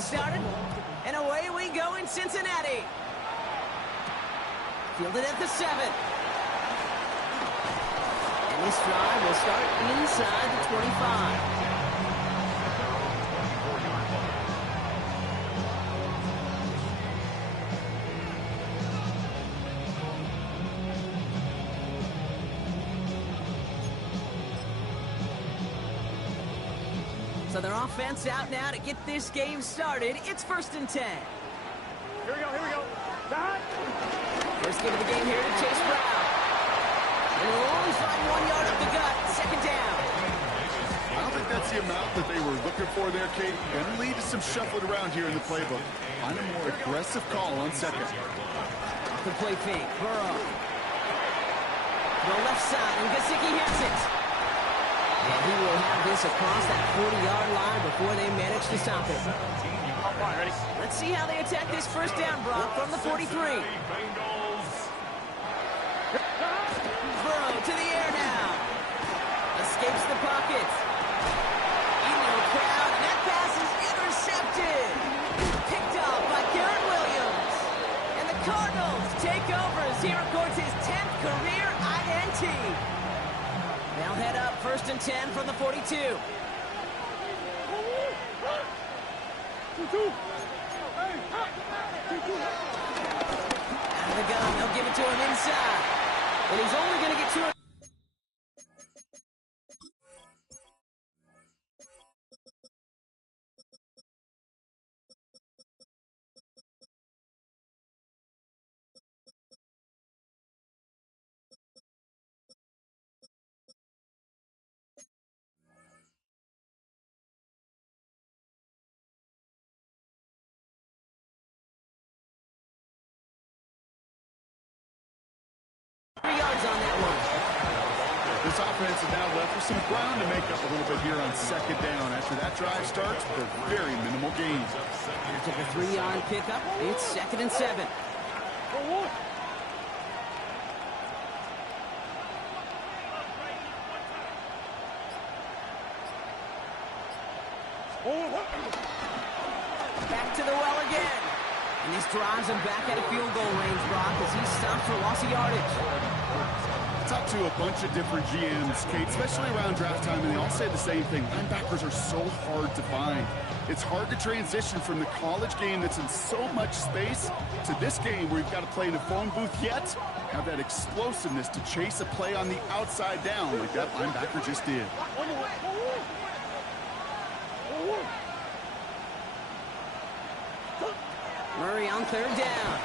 just started, and away we go in Cincinnati. Fielded at the 7. And this drive will start inside the 25. So their offense out now to get this game started. It's 1st and 10. Here we go. First game of the game here to Chase Brown. And he'll only find 1 yard up the gut. 2nd down. I don't think that's the amount that they were looking for there, Kate. Going to lead to some shuffling around here in the playbook. Find a more aggressive call on 2nd. The play fake. Burrow. The left side, and Gesicki has it. And he will have this across that 40-yard line before they manage to stop it. Ready? Let's see how they attack this 1st down, Brock, from the 43. Burrow to the air now. Escapes the pocket. Eno crowd, and that pass is intercepted. Picked off by Garrett Williams. And the Cardinals take over as he records his 10th career INT. They'll head up 1st and 10 from the 42. Out of the gun, they'll give it to him inside. And he's only going to get 2. Yards on that one. This offense is now left with some ground to make up a little bit here on 2nd down. After that drive starts with a very minimal gain. After the 3-yard pickup, it's 2nd and 7. Back to the well again. And this drives him back at a field goal range, Brock, as he stops for loss of yardage. Talk to a bunch of different GMs, Kate, especially around draft time, and they all say the same thing. Linebackers are so hard to find. It's hard to transition from the college game that's in so much space to this game where you've got to play in a phone booth, yet have that explosiveness to chase a play on the outside down like that linebacker just did. Murray on 3rd down.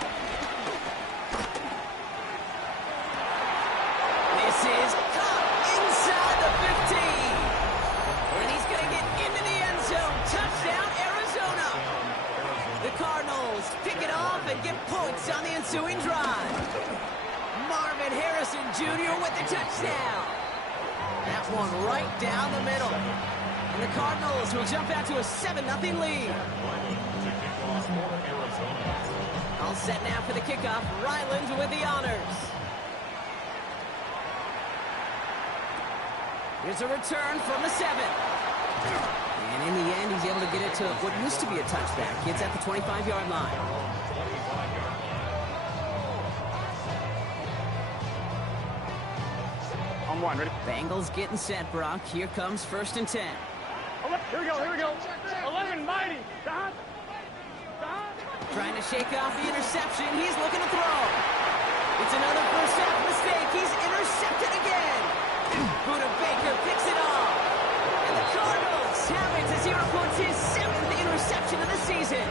This is caught inside the 15. And he's going to get into the end zone. Touchdown, Arizona. The Cardinals pick it off and get points on the ensuing drive. Marvin Harrison Jr. with the touchdown. That one right down the middle. And the Cardinals will jump out to a 7-0 lead. All set now for the kickoff. Ryland with the honors. Here's a return from the 7. And in the end, he's able to get it to what used to be a touchback. It's at the 25-yard line. On 1, ready? Bengals getting set, Brock. Here comes 1st and 10. Here we go. 11, mighty. Trying to shake off the interception. He's looking to throw. It's another first half mistake. He's intercepted again. Buda Baker picks it off. And the Cardinals have it as he reports his 7th interception of the season.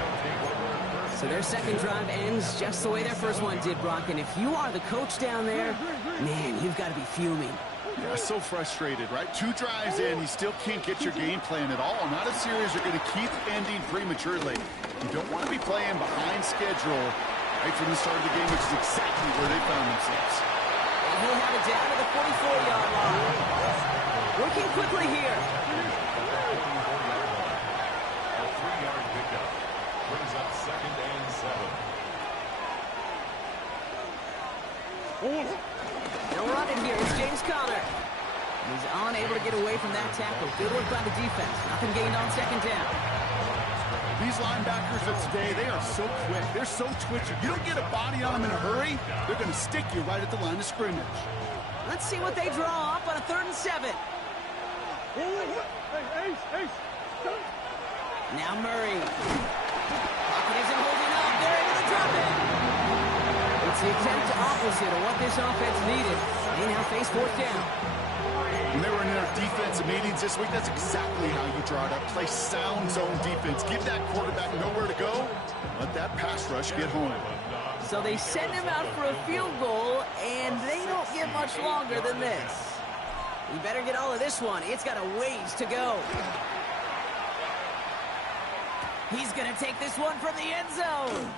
So their second drive ends just the way their first one did, Brock. And if you are the coach down there, man, you've got to be fuming. Yeah, so frustrated, right? 2 drives in, you still can't get your game plan at all. Not a series you're going to keep ending prematurely. You don't want to be playing behind schedule right from the start of the game, which is exactly where they found themselves. And he'll have it down to the 44-yard line. Working quickly here. A 3-yard pickup brings up 2nd and 7. They'll run it here. It's James Conner. He's unable to get away from that tackle. Good work by the defense. Nothing gained on 2nd down. These linebackers of today, they are so quick. They're so twitchy. You don't get a body on them in a hurry, they're going to stick you right at the line of scrimmage. Let's see what they draw up on a 3rd and 7. Now Murray. Pocket isn't holding up. They're able to drop it. It's the exact opposite of what this offense needed. They now face 4th down. When they were in our defensive meetings this week, that's exactly how you draw it up. Play sound zone defense. Give that quarterback nowhere to go. Let that pass rush get home. So they send him out for a field goal, and they don't get much longer than this. You better get all of this one. It's got a ways to go. He's going to take this one from the end zone.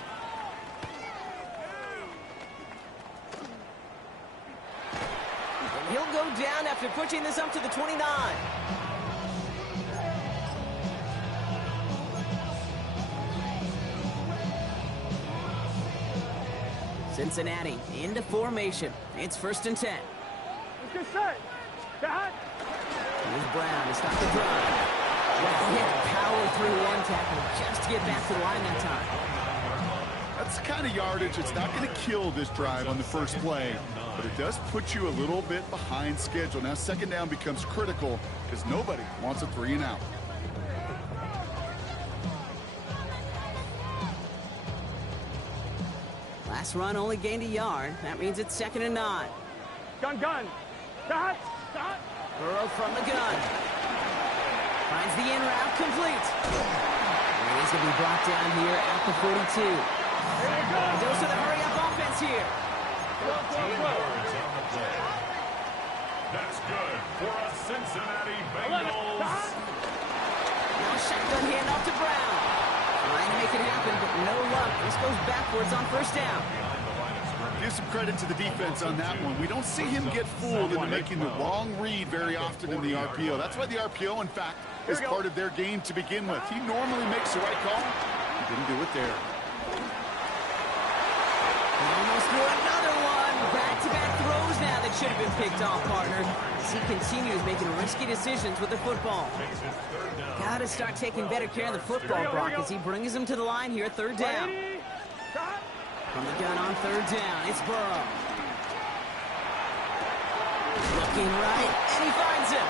And he'll go down after pushing this up to the 29. Cincinnati into formation. It's 1st and 10. Let's get set. Dad. Here's Brown to stop the drive. Well, he had to power through one tackle just to get back to the line that time. That's the kind of yardage that's not going to kill this drive on the first play, but it does put you a little bit behind schedule. Now 2nd down becomes critical because nobody wants a 3 and out. Last run only gained a yard. That means it's 2nd and 9. Gun. Dad. Burrow from the gun. Finds the in route, complete. And he's going to be brought down here at the 42. A dose of the hurry-up offense here. That's good for a Cincinnati Bengals. Now shotgun handoff to Brown. Trying to make it happen, but no luck. This goes backwards on 1st down. Give some credit to the defense on that one. We don't see him get fooled into making the wrong read very often in the RPO. That's why the RPO, in fact, is part of their game to begin with. He normally makes the right call. He didn't do it there. Almost threw another one. Back-to-back throws now that should have been picked off, partner. As he continues making risky decisions with the football. Got to start taking better care of the football, Brock, as he brings him to the line here, 3rd down. From the gun on 3rd down, it's Burrow. Looking right, and he finds him.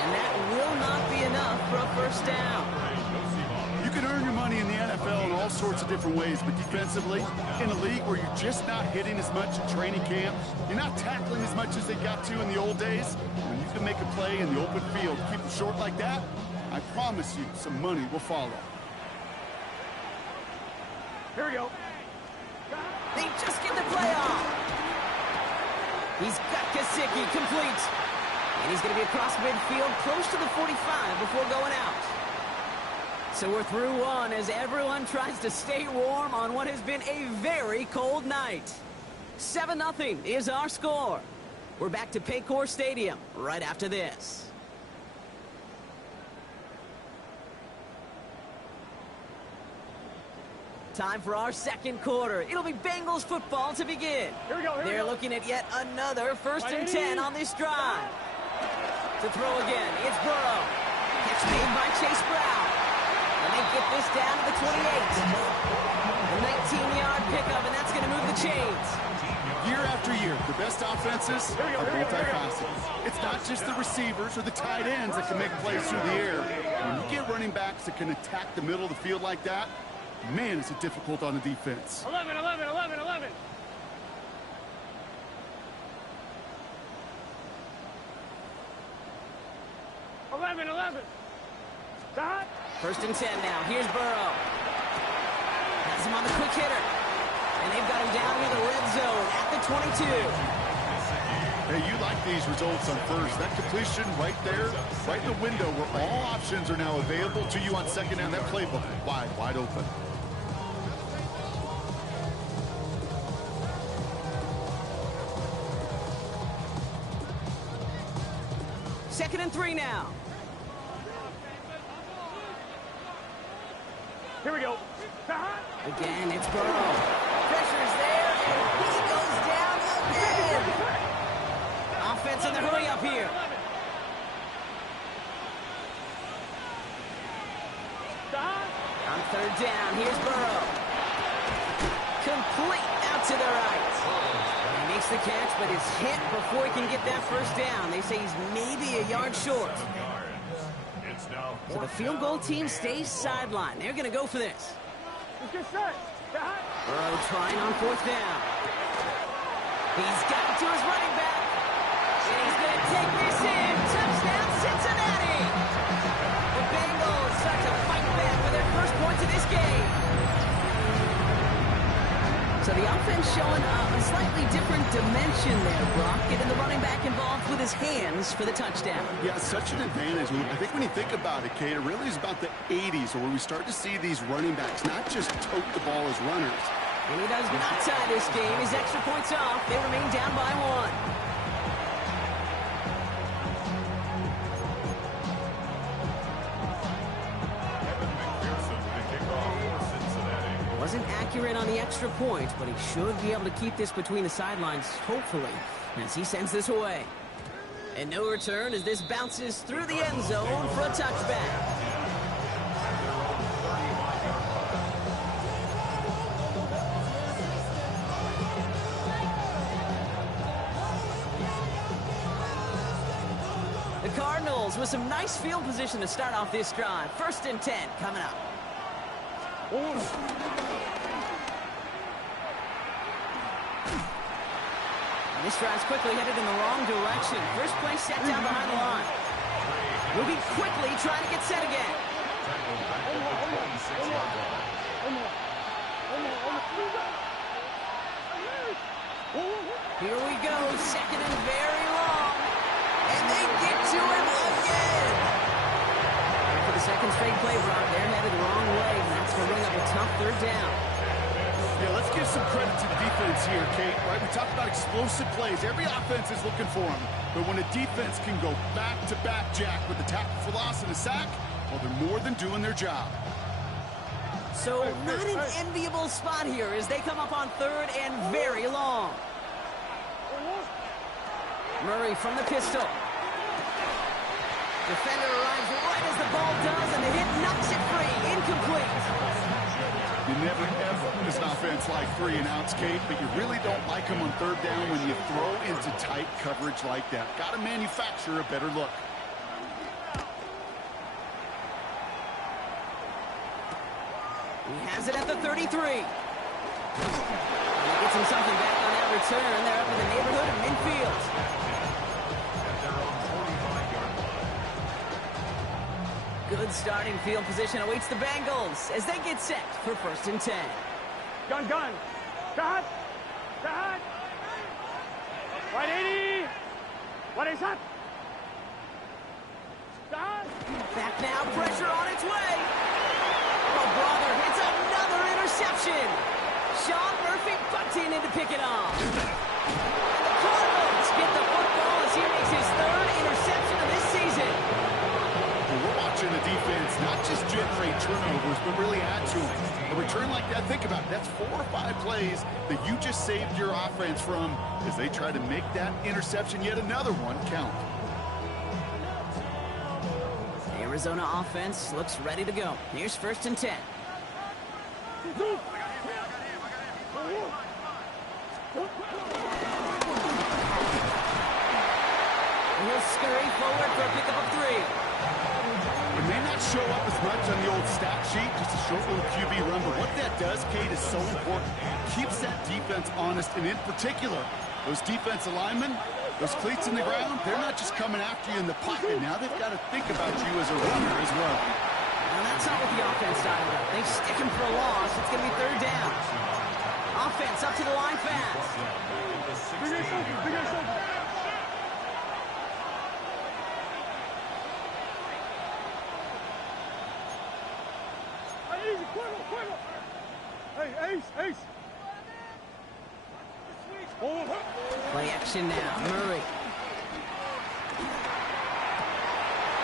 And that will not be enough for a 1st down. You can earn your money in the NFL in all sorts of different ways, but defensively, in a league where you're just not hitting as much in training camp, you're not tackling as much as they got to in the old days, when you can make a play in the open field, keep them short like that, I promise you some money will follow. Here we go. They just get the play off. He's got Gesicki complete. And he's going to be across midfield close to the 45 before going out. So we're through one as everyone tries to stay warm on what has been a very cold night. 7-0 is our score. We're back to Paycor Stadium right after this. Time for our 2nd quarter. It'll be Bengals football to begin. Here we go. They're looking at yet another 1st and 10 on this drive. To throw again, it's Burrow. Catch made by Chase Brown. And they get this down to the 28. A 19-yard pickup, and that's going to move the chains. Year after year, the best offenses are multi-faceted. It's not just the receivers or the tight ends that can make plays through the air. When you get running backs that can attack the middle of the field like that, man, is it difficult on the defense. 11. 11. Dad. 1st and 10 now. Here's Burrow. Has him on the quick hitter. And they've got him down near the red zone at the 22. Hey, you like these results on 1st. That completion right there, right in the window where all options are now available to you on 2nd down. That playbook wide open. Second and 3 now. Here we go. Again, it's Burrow. Pressure's there, and he goes down again. Offense in the hurry up here. On Third down. Here's Burrow. Complete out to the right. He makes the catch, but is hit before he can get that first down. They say he's maybe a yard short. So the field goal team stays sidelined. They're going to go for this. Let's get set. Burrow trying on fourth down. He's got it to his running back. And he's going to take this in. Touchdown, Cincinnati. The Bengals start to fight back for their first points of this game. So the offense showing a slightly different dimension there, Brock. Getting the running back involved with his hands for the touchdown. Yeah, such an advantage. I think when you think about it, Kate, it really is about the 80s where we start to see these running backs not just tote the ball as runners. And he does not tie this game. His extra points off. They remain down by 1. Wasn't accurate on the extra point, but he should be able to keep this between the sidelines, hopefully, as he sends this away. And no return as this bounces through the end zone for a touchback. The Cardinals with some nice field position to start off this drive. 1st and 10 coming up. This drive's quickly headed in the wrong direction. First play set down behind the line. Moving quickly, trying to get set again. Here we go, 2nd and very long. And they get to him again. For the second straight play, Brock, they're headed the wrong way. And that's going to bring up a tough 3rd down. Yeah, let's give some credit to the defense here, Kate. Right? We talked about explosive plays. Every offense is looking for them. But when a defense can go back-to-back, Jack, with the tackle for loss and a sack, well, they're more than doing their job. So not an enviable spot here as they come up on 3rd and very long. Murray from the pistol. Defender arrives right as the ball does, and the hit knocks it free. Incomplete. You never, ever as an offense like 3 and outs, Kate, but you really don't like them on 3rd down when you throw into tight coverage like that. Got to manufacture a better look. He has it at the 33. And he gets him something back on that return. They're up in the neighborhood of midfield. Good starting field position awaits the Bengals as they get set for 1st and 10. Gun. Cut. Right 80. What is that? Stop. Back now, pressure on its way. Oh, brother, it's another interception. Sean Murphy butting in to pick it off. And the Cardinals get the football as he makes his 3rd interception of this season. We're watching the defense not just generate turnovers, but really add to them. A return like that, think about it, that's 4 or 5 plays that you just saved your offense from as they try to make that interception, yet another one, count. The Arizona offense looks ready to go. Here's 1st and 10. He'll scurry forward for a pickup of 3. It may not show up as much on the old stat sheet, just a short little QB run, but what that does, Kate, is so important. Keeps that defense honest, and in particular, those defensive linemen, those cleats in the ground, they're not just coming after you in the pocket. Now they've got to think about you as a runner as well. Well, that's not what the offense dialed up. They stick him for a loss. It's going to be 3rd down. Offense up to the line fast. Hey, Ace. Play action now. Murray.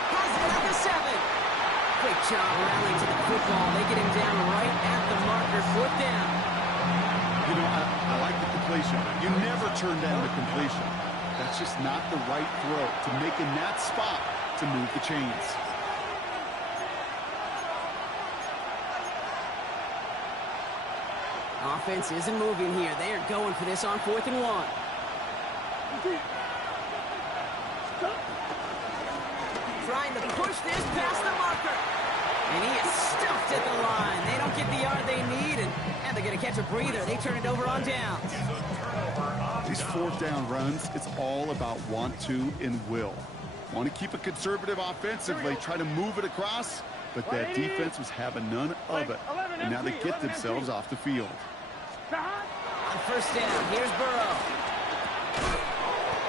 Has it at the 7. Great job rallying to the football. They get him down right at the marker. 4th down. You know, I like the completion. You never turn down the completion. That's just not the right throw to make in that spot to move the chains. Offense isn't moving here. They are going for this on 4th and 1. Trying to push this past the marker. And he is stuffed at the line. They don't get the yard they need, and they're going to catch a breather. They turn it over on downs. These 4th down runs, it's all about want to and will. Want to keep it conservative offensively, try to move it across, but that defense was having none of it. And now they get themselves off the field. On 1st down, here's Burrow.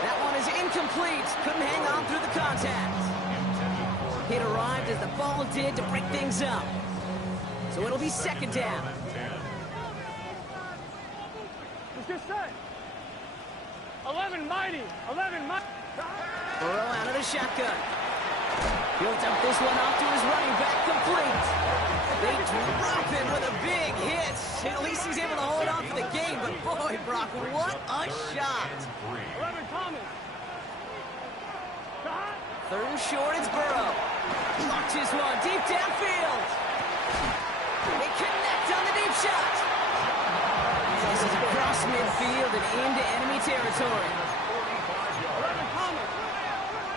That one is incomplete. Couldn't hang on through the contact. It arrived as the ball did to break things up. So it'll be 2nd down. Let's get set. 11 mighty. 11 mighty. Burrow out of the shotgun. He'll dump this one off to his running back, complete. They drop him with a big hit. At least he's able to hold on for the game, but boy, Brock, what a shot. 11 Thomas. 3rd and short, it's Burrow. Launches one deep downfield. They connect on the deep shot. This is across midfield and into enemy territory. 11 Thomas.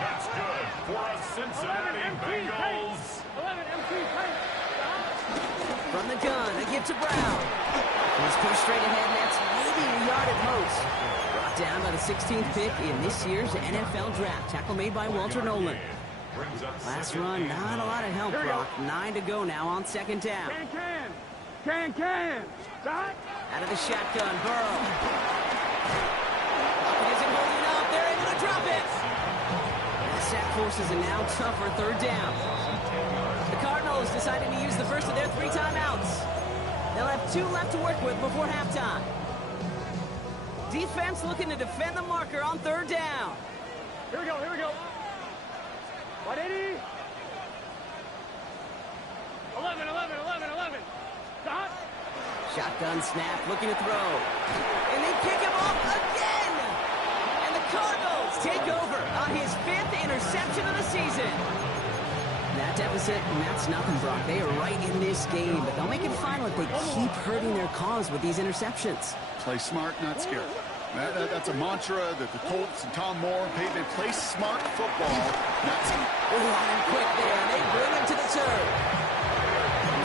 That's good for a Cincinnati Bengals. 11 MP Tate. From the gun, a give to Brown. He's pushed straight ahead, and that's maybe a yard at most. Brought down by the 16th pick in this year's NFL draft. Tackle made by Walter Nolan. Last run, not a lot of help, Brock. 9 to go now on 2nd down. Can. Out of the shotgun, Burrow. Pocket isn't holding up. They're able to drop it. And the sack forces a now tougher 3rd down. The Cardinals deciding to use the first of their 3 timeouts. They'll have 2 left to work with before halftime. Defense looking to defend the marker on 3rd down. Here we go. 180. 11. Dot. Shotgun snap, looking to throw. And they pick him off again! And the Cardinals take over on his 5th interception of the season. That deficit, and that's nothing, Brock. They are right in this game, but they'll make it final if they keep hurting their cause with these interceptions. Play smart, not scared. That's a mantra that the Colts and Tom Moore and Peyton play smart football, not scared. And quick there, and they bring him to the turf.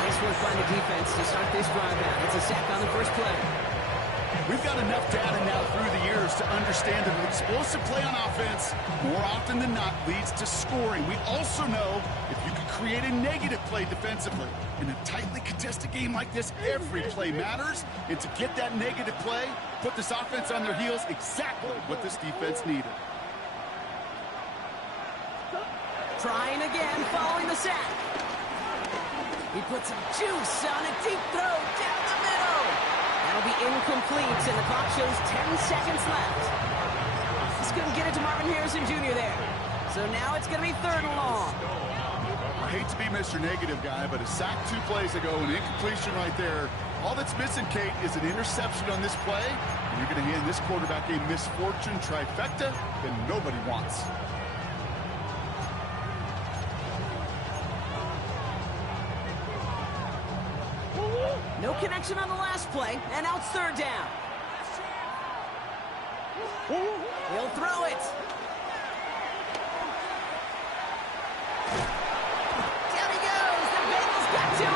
Nice work by the defense to start this drive out. It's a sack on the first play. We've got enough data now through the years to understand that an explosive play on offense, more often than not, leads to scoring. We also know if you can create a negative play defensively. In a tightly contested game like this, every play matters. And to get that negative play, put this offense on their heels, exactly what this defense needed. Trying again, following the sack. He puts some juice on a deep throw down the middle. That'll be incomplete, and the clock shows 10 seconds left. Just couldn't get it to Marvin Harrison Jr. there. So now it's going to be 3rd and long. I hate to be Mr. Negative guy, but a sack 2 plays ago, an incompletion right there. All that's missing, Kate, is an interception on this play. And you're going to hand this quarterback a misfortune trifecta that nobody wants. No connection on the last play, and now it's 3rd down. He'll throw it. Down he goes. The Bengals got to him.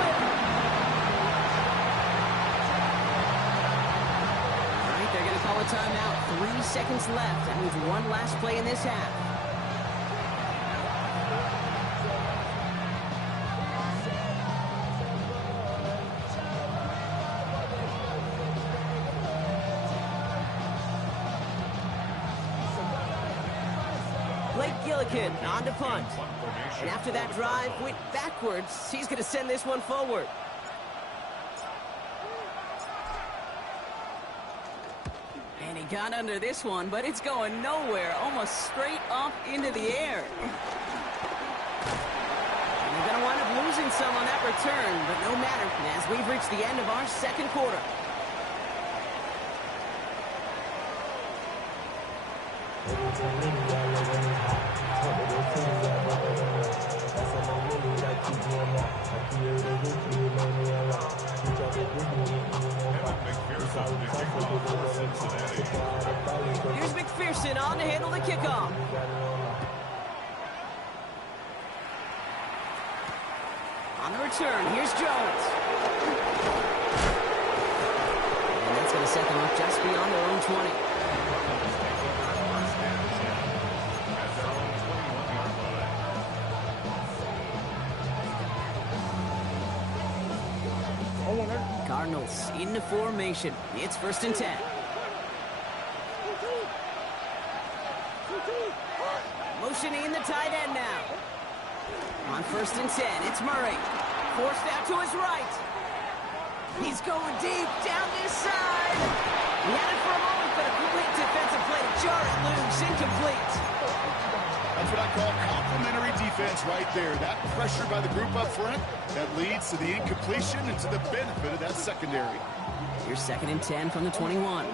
All right, they're going to call a timeout. 3 seconds left. That means one last play in this half. On to punt. And after that drive went backwards, he's going to send this one forward. And he got under this one, but it's going nowhere, almost straight up into the air. And they're going to wind up losing some on that return, but no matter, as we've reached the end of our 2nd quarter. Here's McPherson on to handle the kickoff. On the return, here's Jones. And that's going to set them up just beyond their own 20. Cardinals into formation. It's 1st and 10. Motioning in the tight end now. On 1st and 10, it's Murray. Forced out to his right. He's going deep down this side. He had it for a moment, but a complete defensive play to jar it loose. Incomplete. That's what I call complimentary defense right there. That pressure by the group up front, that leads to the incompletion and to the benefit of that secondary. Here's 2nd and 10 from the 21.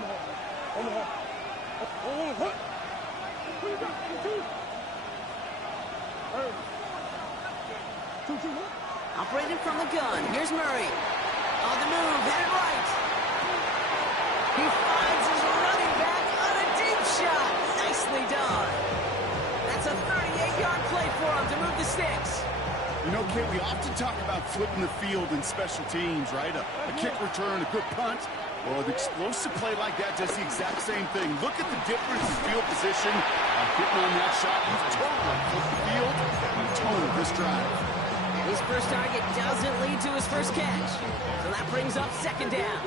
Operated from the gun. Here's Murray. On the move, headed right. He finds his running back on a deep shot. Nicely done. That's a 38-yard play for him to move the sticks. You know, Kate, we often talk about flipping the field in special teams, right? A kick return, a good punt. Well, an explosive play like that does the exact same thing. Look at the difference in field position. Getting on that shot, he's totally flipped the field and tone this drive. His first target doesn't lead to his first catch. So that brings up 2nd down.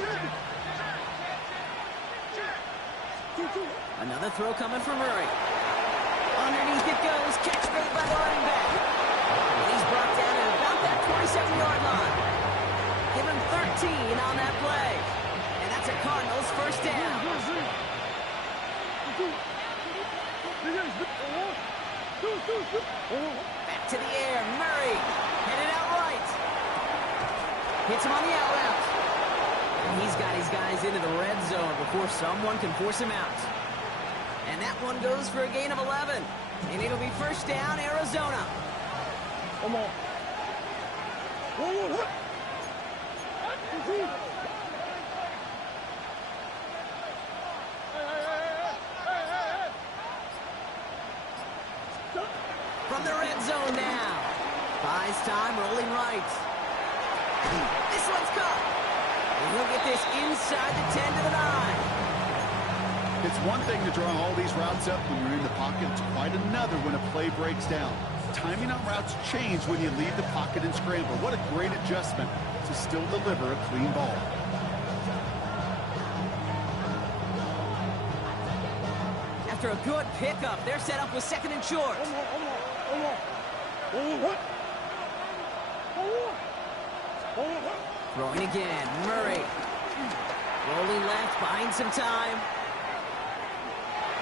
Another throw coming from Murray. Underneath it goes. Catch made by the running back. And he's brought down at about that 27-yard line. Give him 13 on that play. And that's a Cardinals 1st down. Back to the air. Murray. Headed out right. Hits him on the out route. And he's got his guys into the red zone before someone can force him out. And that one goes for a gain of 11. And it'll be 1st down, Arizona. Come on. From the red zone now. Buys time, rolling right. This one's caught. And he'll get this inside the 10 to the 9. It's one thing to draw all these routes up when you're in the pocket. It's quite another when a play breaks down. Timing on routes change when you leave the pocket and scramble. What a great adjustment to still deliver a clean ball. After a good pickup, they're set up with 2nd and short. Throwing again, Murray. Rolling left, buying some time.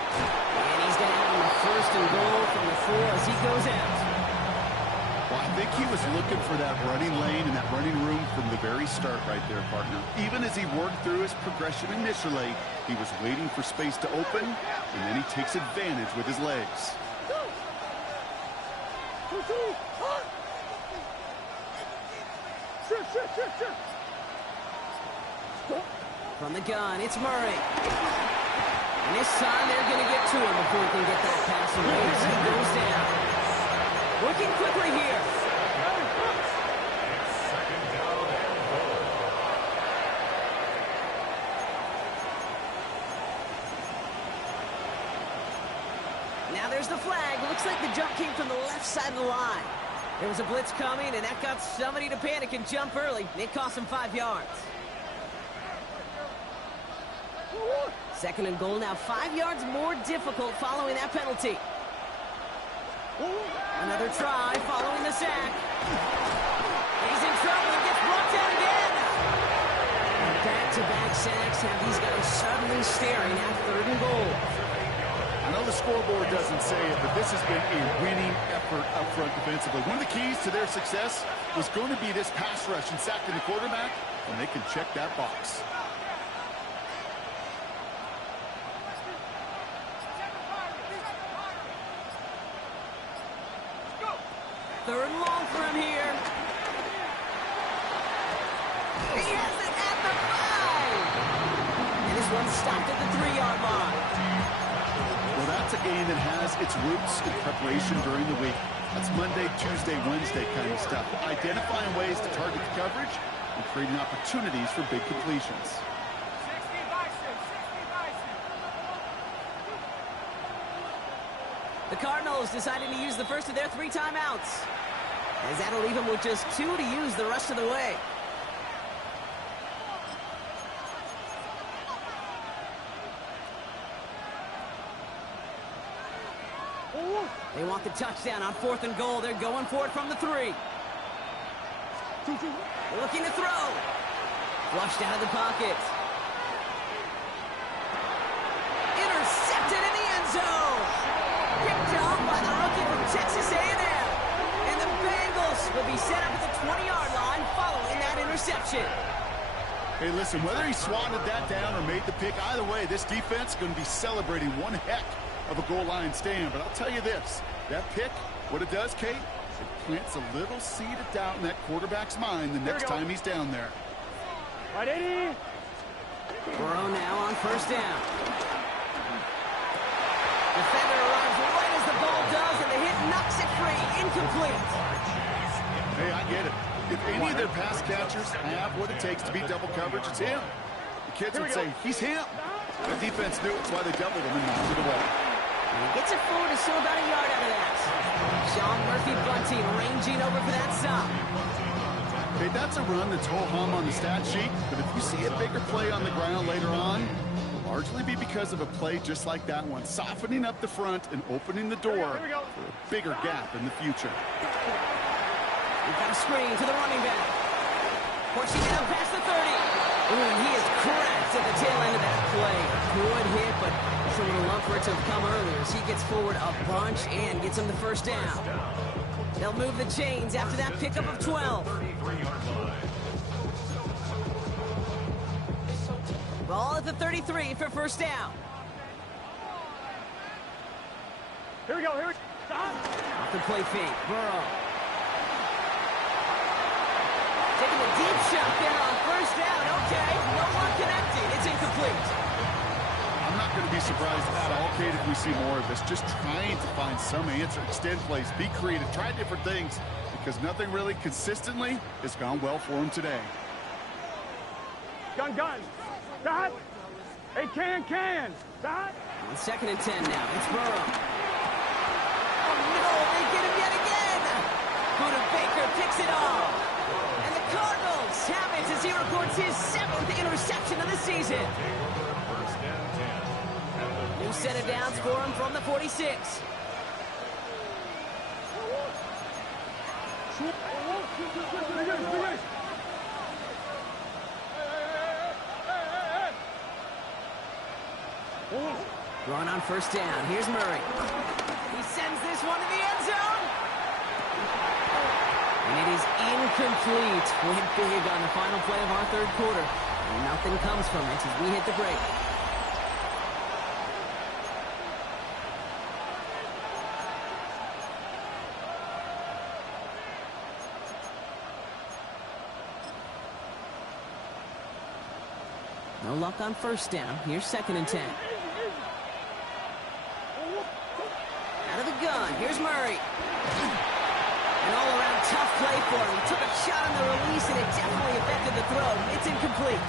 And he's going to have a 1st and goal from the 4 as he goes out. Well, I think he was looking for that running lane and that running room from the very start right there, partner. Even as he worked through his progression initially, he was waiting for space to open, and then he takes advantage with his legs. From the gun, it's Murray. And this time they're going to get to him before he can get that pass away as he goes down. Working quickly here. Now there's the flag. Looks like the jump came from the left side of the line. There was a blitz coming, and that got somebody to panic and jump early. It cost him 5 yards. 2nd and goal now, 5 yards more difficult following that penalty. Another try following the sack. He's in trouble and gets brought down again. Back-to-back sacks have these guys suddenly staring at 3rd and goal. I know the scoreboard doesn't say it, but this has been a winning effort up front defensively. One of the keys to their success was going to be this pass rush and sacking the quarterback, and they can check that box. 3rd and long for him here. He has it one stopped at the 3-yard line. Well, that's a game that has its roots in preparation during the week. That's Monday, Tuesday, Wednesday kind of stuff. Identifying ways to target the coverage and creating opportunities for big completions. The Cardinals deciding to use the first of their 3 timeouts, as that'll leave them with just 2 to use the rest of the way. They want the touchdown on 4th and goal. They're going for it from the 3. Looking to throw. Flushed out of the pocket. Intercepted in the end zone. Picked off by the rookie from Texas A&M. And the Bengals will be set up at the 20-yard line following that interception. Hey, listen, whether he swatted that down or made the pick, either way, this defense is going to be celebrating one heck of a goal line stand. But I'll tell you this, that pick, what it does, Kate, it plants a little seed of doubt in that quarterback's mind the next time he's down there. Right, 80. Burrow now on 1st down. Defender arrives right as the ball does, and the hit knocks it free. Incomplete. Hey, I get it. If any of their pass catchers have what it takes to beat double coverage, it's him. The kids would say, he's him. The defense knew it's why they doubled him and knocked it away. And he gets it forward, is still about a yard out of that. Sean Murphy Bunting ranging over for that stop. Hey, that's a run that's ho-hum on the stat sheet, but if you see a bigger play on the ground later on, it'll largely be because of a play just like that one, softening up the front and opening the door for a bigger gap in the future. We've got a screen to the running back. Pushing down past the 30. Ooh, he is cracked at the tail end of that play. Good hit, but someone would love for it to have come earlier as he gets forward a bunch and gets him the 1st down. They'll move the chains after that pickup of 12. Ball at the 33 for 1st down. Here we go. Here we go. Off the play fake. Burrow. Taking a deep shot there on 1st down. Okay, no one connecting. It's incomplete. I'm not going to be surprised at all, Kate, if we see more of this. Just trying to find some answer, extend plays, be creative, try different things, because nothing really consistently has gone well for him today. Gun. Dot. Hey, can. Dot. On 2nd and 10 now. It's Burrow. Oh, no, they get him yet again. Buda Baker picks it off. And the Cardinals have it as he records his 7th interception of the season. New set of downs for him from the 46. Run on 1st down. Here's Murray. He sends this one to the end zone. And it is incomplete. Went big on the final play of our 3rd quarter. And nothing comes from it as we hit the break. No luck on 1st down. Here's 2nd and 10. Out of the gun. Here's Murray. An all-around tough play for him. He took a shot on the release, and it definitely affected the throw. It's incomplete.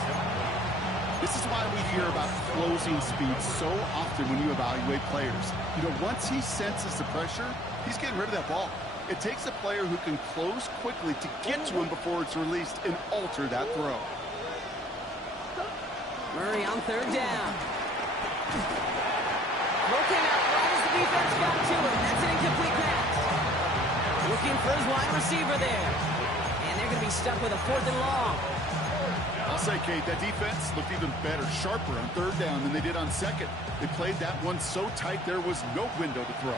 This is why we hear about closing speed so often when you evaluate players. You know, once he senses the pressure, he's getting rid of that ball. It takes a player who can close quickly to get to him before it's released and alter that throw. Murray on 3rd down. Looking out right as the defense got to him. That's an incomplete pass. Looking for his wide receiver there. And they're going to be stuck with a 4th and long. I'll say, Kate, that defense looked even better, sharper on 3rd down than they did on 2nd. They played that one so tight there was no window to throw.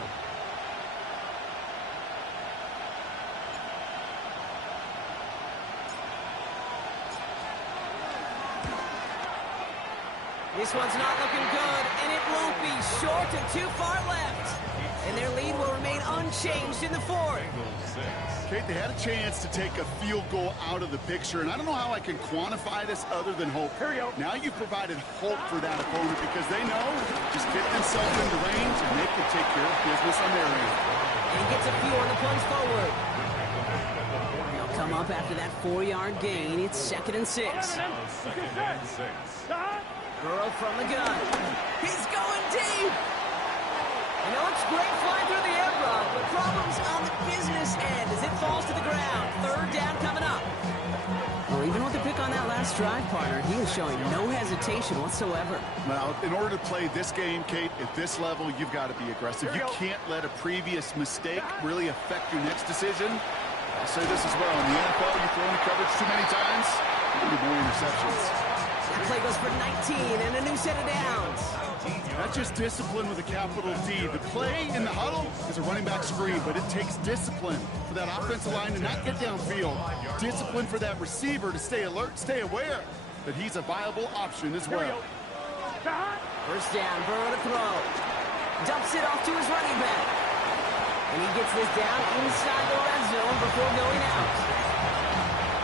This one's not looking good, and it won't be. Short and too far left. And their lead will remain unchanged changed in the fourth. Kate, they had a chance to take a field goal out of the picture, and I don't know how I can quantify this other than hope. Here we go. Now you've provided hope for that opponent because they know just get themselves into range and they can take care of business on their end. And he gets a few on the punch forward. They'll come up after that 4-yard gain. It's 2nd and 6. Burrow from the gun. He's going deep. You know, it's great flying through the air, Rob, but problems on the business end as it falls to the ground. 3rd down coming up. Well, even with the pick on that last drive, partner, he was showing no hesitation whatsoever. Well, in order to play this game, Kate, at this level, you've got to be aggressive. You can't let a previous mistake really affect your next decision. I'll say this as well. In the NFL, you throw in coverage too many times, you need more interceptions. That play goes for 19 and a new set of downs. That's just discipline with a capital D. The play in the huddle is a running back screen, but it takes discipline for that offensive line to not get downfield. Discipline for that receiver to stay alert, stay aware that he's a viable option as well. 1st down, Burrow to throw. Dumps it off to his running back. And he gets this down inside the red zone before going out.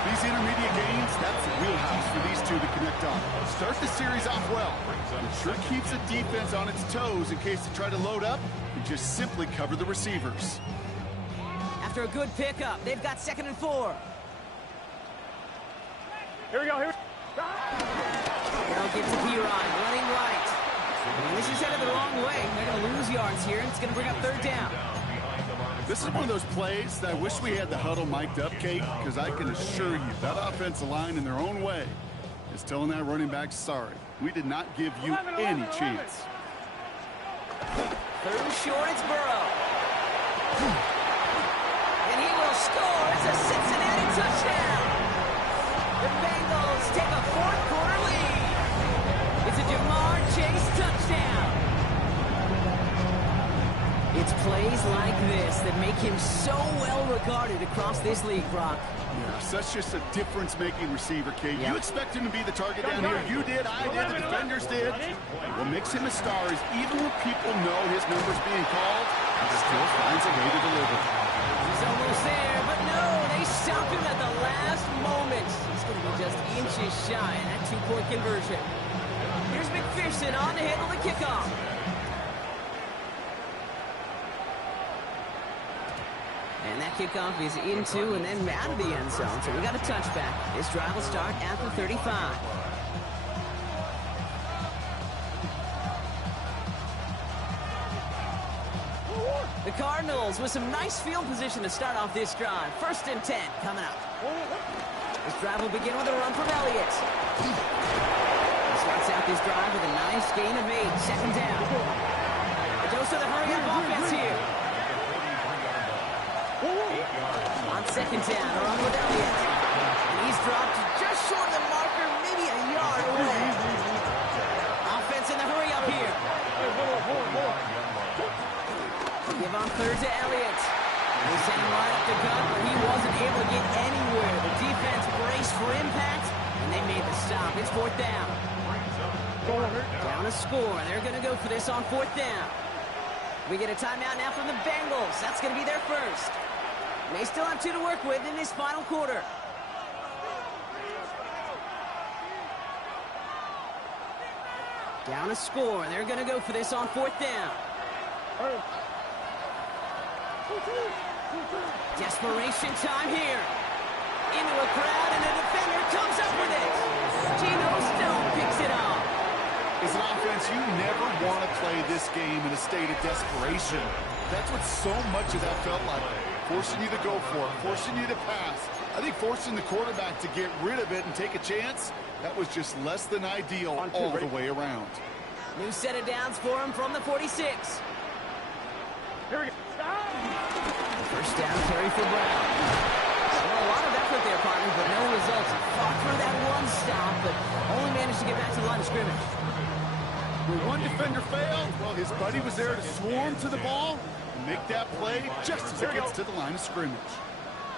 These intermediate games, that's the wheelhouse for these two to connect on. Start the series off well. It sure keeps the defense on its toes in case they try to load up and just simply cover the receivers. After a good pickup, they've got 2nd and 4. Here we go. Here. Burrow gets to P-Ryan, running right. And this is headed the wrong way. They're going to lose yards here, and it's going to bring up 3rd down. This is one of those plays that I wish we had the huddle mic'd up, Kate, because I can assure you that offensive line in their own way is telling that running back, sorry, we did not give you any chance. 3rd and short, it's Burrow. And he will score. It's a Cincinnati touchdown. The Bengals take a 4th-quarter lead. It's a Jamar Chase touchdown. It's plays like this that make him so well regarded across this league, Brock. Yeah, such just a difference-making receiver, Kate. Yep. You expect him to be the target down here. You did, I did, the defenders did. What makes him a star is even when people know his number's being called, he still finds a way to deliver. He's almost there, but no, they stop him at the last moment. He's going to be just inches shy in that 2-point conversion. Here's McPherson on to handle the kickoff. And that kickoff is into and then out of the end zone. So we got a touchback. This drive will start at the 35. The Cardinals with some nice field position to start off this drive. 1st and 10 coming up. This drive will begin with a run from Elliott. He starts out this drive with a nice gain of 8. 2nd down. A dose of the hurry-up offense here. On 2nd down, a run with Elliott. And he's dropped just short of the marker, maybe a yard away. Offense in the hurry-up here. Give on 3rd to Elliott. They send him right up the gut, but he wasn't able to get anywhere. The defense braced for impact, and they made the stop. It's 4th down. Down a score. They're going to go for this on 4th down. We get a timeout now from the Bengals. That's going to be their first. They still have 2 to work with in this final quarter. Down a score, and they're going to go for this on 4th down. Desperation time here. Into a crowd, and a defender comes up with it. Geno Stone picks it off. As an offense, you never want to play this game in a state of desperation. That's what so much of that felt like. Forcing you to go for it, forcing you to pass. I think forcing the quarterback to get rid of it and take a chance, that was just less than ideal all the way around. New set of downs for him from the 46. Here we go. 1st down carry for Brown. Well, a lot of effort there, partner, but no results. Fought for that one stop, but only managed to get back to the line of scrimmage. When one defender failed, well, his buddy was there to swarm to the ball and make that play just as it gets to the line of scrimmage.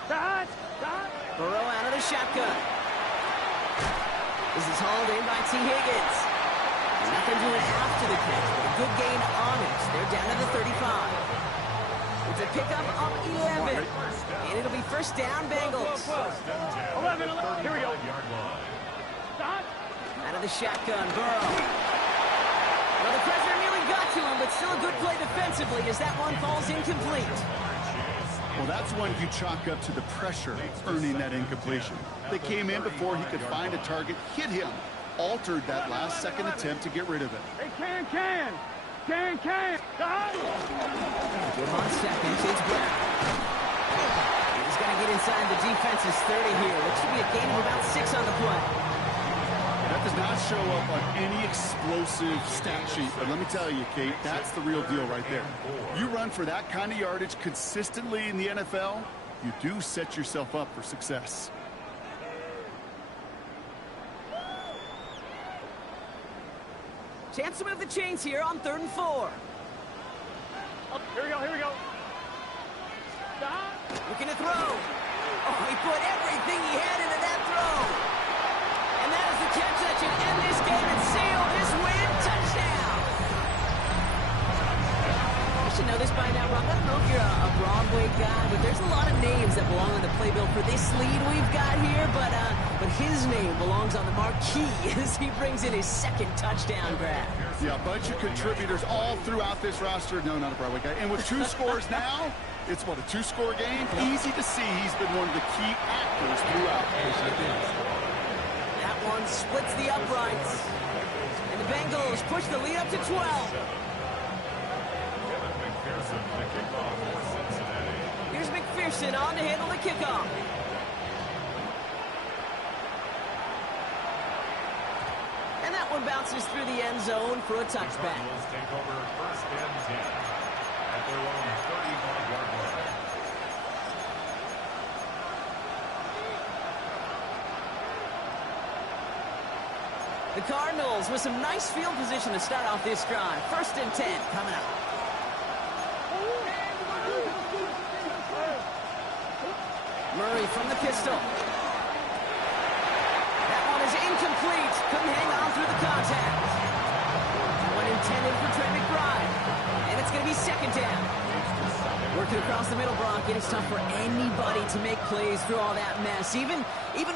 Burrow out of the shotgun. This is hauled in by T. Higgins. Nothing doing after the catch, but a good gain on it. They're down to the 35. It's a pickup First down, Bengals. 11, here we go. Stop. Out of the shotgun, Burrow. Well, the pressure nearly got to him, but still a good play defensively as that one falls incomplete. Well, that's one you chalk up to the pressure earning that incompletion. They came in before he could find a target, hit him, altered that last-second attempt to get rid of it. Hey, can. Stop. Good on seconds, it's Brown. He's got to get inside the defense's 30 here. Looks to be a gain of about 6 on the play. That does not show up on any explosive stat sheet, but let me tell you, Kate, that's the real deal right there. You run for that kind of yardage consistently in the NFL, you do set yourself up for success. Chance to move the chains here on 3rd and 4. Here we go. Stop. Looking to throw. Oh, he put everything he had into that throw. And that is the catch that should end this game and seal this win. Touchdown. You should know this by now, Rob. I don't know if you're a Broadway guy, but there's a lot of names that belong on the playbill for this lead we've got here. But his name belongs on the marquee as he brings in his 2nd touchdown grab. Yeah, a bunch of contributors all throughout this roster. No, not a Broadway guy. And with 2 scores now, it's what, a 2-score game? Easy to see he's been one of the key actors throughout. That one splits the uprights. And the Bengals push the lead up to 12. Here's McPherson on to handle the kickoff. And that one bounces through the end zone for a touchback. Take over 1st and 10 at their own 35-yard line. The Cardinals with some nice field position to start off this drive. 1st and 10 coming up. Murray from the pistol. That one is incomplete. Couldn't hang on through the contact. One intended for Trey McBride. And it's going to be 2nd down. Working across the middle, Brock. It is tough for anybody to make plays through all that mess. Even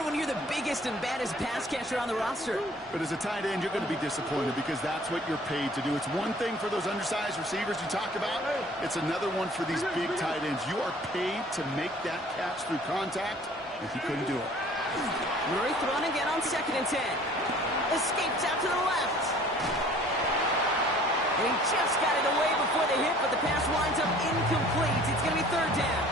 when you're the biggest and baddest pass catcher on the roster. But as a tight end, you're going to be disappointed because that's what you're paid to do. It's one thing for those undersized receivers you talk about. It's another one for these big tight ends. You are paid to make that catch through contact, and he couldn't do it. Murray thrown again on 2nd and 10. Escapes out to the left. And he just got it away before the hit, but the pass winds up incomplete. It's going to be 3rd down.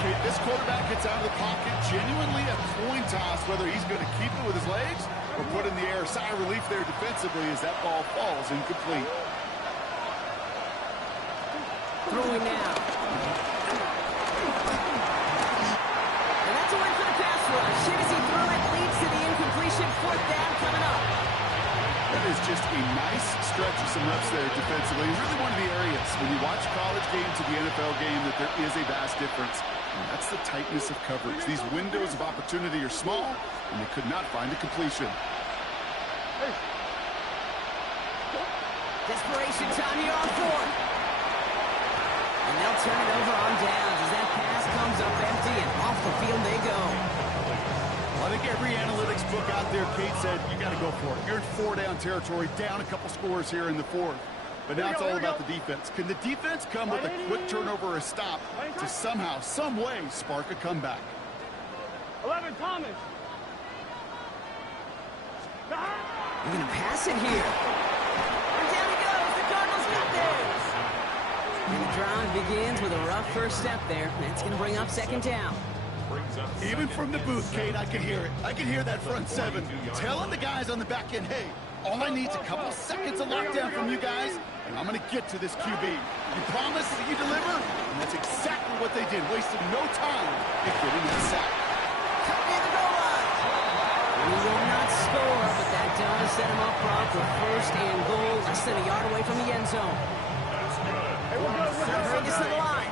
Okay, this quarterback gets out of the pocket, genuinely a coin toss whether he's going to keep it with his legs or put in the air. Sigh of relief there defensively as that ball falls incomplete. Throwing now. And that's a win for the pass rush. Hit as he threw it, leads to the incompletion. 4th down coming up. That is just a nice stretch of some reps there defensively. Really one of the areas when you watch college game to the NFL game that there is a vast difference. And that's the tightness of coverage. These windows of opportunity are small, and they could not find a completion. Desperation time here on 4th. And they'll turn it over on downs as that pass comes up empty and off the field they go. Well, I think every analytics book out there, Kate said, you got to go for it. You're in 4-down territory, down a couple scores here in the 4th. But now it's all about the defense. Can the defense come with a quick turnover or a stop to somehow, some way, spark a comeback? 11, Thomas. They're going to pass it here. And down he goes. The Cardinals got theirs. And the drive begins with a rough first step there. That's going to bring up 2nd down. Even from the booth, Kate, I can hear it. I can hear that front 7 telling the guys on the back end, hey, all I need is a couple seconds of lockdown from you guys, and I'm going to get to this QB. You promise that you deliver, and that's exactly what they did, wasting no time in getting that sack. Cut near the goal line. He will not score, but that does set him up front for 1st and goal, less than a yard away from the end zone. Hey, we're good. Murray gets to the line.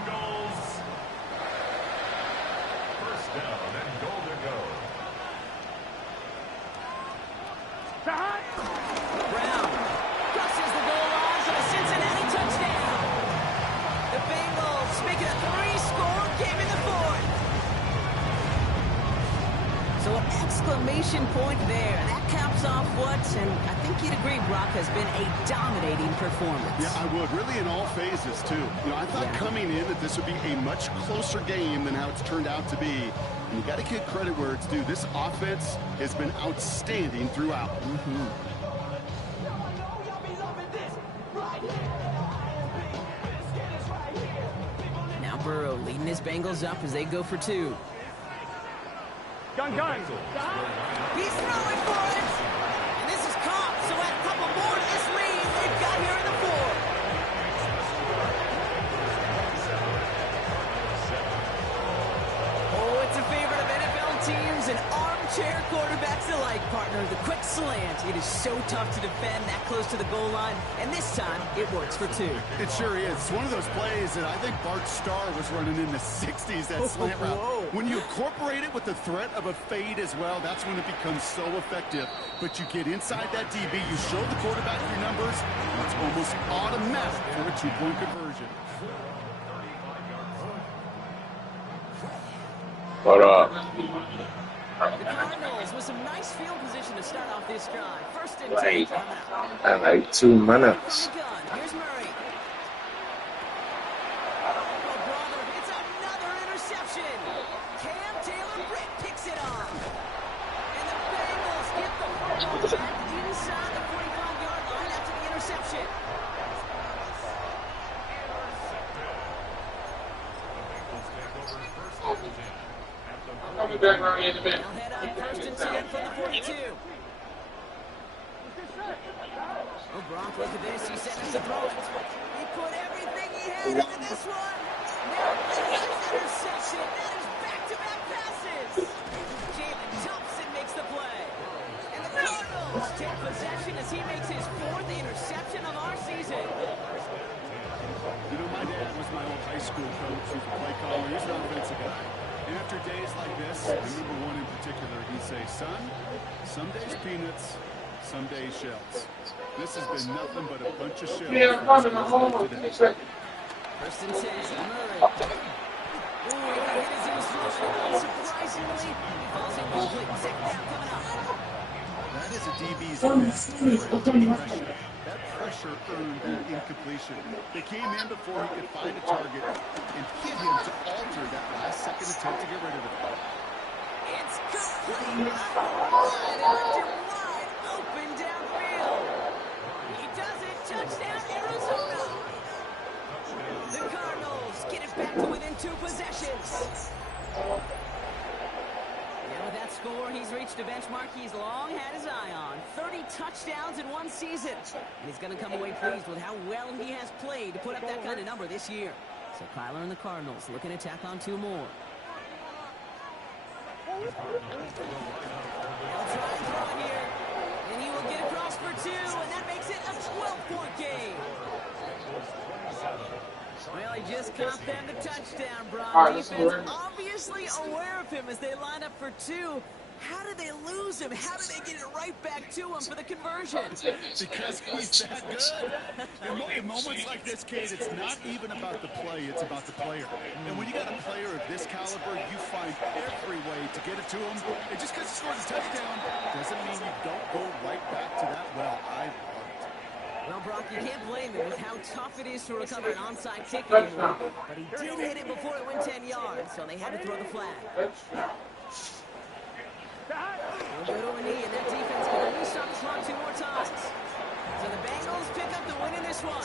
First down and goal to go. Brown crosses the goal line for the Cincinnati touchdown. The Bengals make it a 3-score game in the 4th. So an exclamation point there. That caps off what, and I think you'd agree, Brock, has been a dominating performance. Yeah, I would. Really in all phases, too. I thought coming in that this would be a much closer game than how it's turned out to be. And you got to give credit where it's due. This offense has been outstanding throughout. Now Burrow leading his Bengals up as they go for two. Gun. He's throwing for it. And this is caught. So add a couple more to this lead they've got here in the fourth. Oh, it's a favorite of NFL teams and armchair quarterbacks alike, partner. The quick slant. It is so tough to defend that close to the goal line. And this time, it works for two. It sure is. It's one of those plays that I think Bart Starr was running in the 60s, that slant route. When you incorporate it with the threat of a fade as well, that's when it becomes so effective. But you get inside that DB, you show the quarterback your numbers, and it's almost automatic for a two-point conversion. What up? The Cardinals with some nice field position to start off this drive. First and 10 Like, coming out. I like 2 minutes. Here's Murray. Oh, brother, it's another interception. Cam Taylor-Britt picks it off. And the Bengals get the football back inside the 45-yard line after the interception. I'll be back around in a minute. They'll head on first and 10 from the 42. Oh, Brock, look at this. He set us to throw it. He put everything he had into this one. Now this interception. That is back-to-back passes. Jalen Thompson makes the play. And the Cardinals take possession as he makes his fourth interception of our season. My dad was my old high school coach. He was a play caller. He's an offensive guy. And after days like this, I remember one in particular, he'd say, son, some days peanuts, some days shells. This has been nothing but a bunch of shells. Yeah, I'm coming. I'm home. First and 10, Murray. Ooh, he got hit as he was throwing it. Unsurprisingly, he falls incomplete. Second down coming up. That is a DB's pressure. That pressure earned that incompletion. They came in before he could find a target and hit him to alter that last-second attempt to get rid of it. It's complete. Wide, wide open downfield. He does it. Touchdown, Arizona. The Cardinals get it back to within 2 possessions. And with that score, he's reached a benchmark he's long had his eye on. 30 touchdowns in one season. And he's going to come away pleased with how well he has played to put up that kind of number this year. So Kyler and the Cardinals looking to tack on 2 more. They'll try and throw here. And he will get across for 2, and that makes it a 12-point game. Well, he just caught them the touchdown, Brock. Defense obviously aware of him as they line up for 2. How did they lose him? How did they get it right back to him for the conversion? Because he's that good. In moments like this, Kate, it's not even about the play, it's about the player. And when you got a player of this caliber, you find every way to get it to him. And just because he scores a touchdown doesn't mean you don't go right back to that well either. Well, Brock, you can't blame him with how tough it is to recover an onside kick anymore. But he did hit it before it went 10 yards, so they had to throw the flag. We'll go to a knee, and that defense can at least stop the clock 2 more times. So the Bengals pick up the win in this one.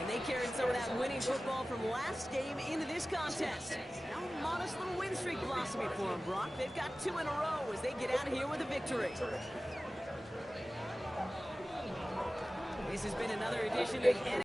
And they carried some of that winning football from last game into this contest. Now a modest little win streak blossoming for them, Brock. They've got 2 in a row as they get out of here with a victory. This has been another edition of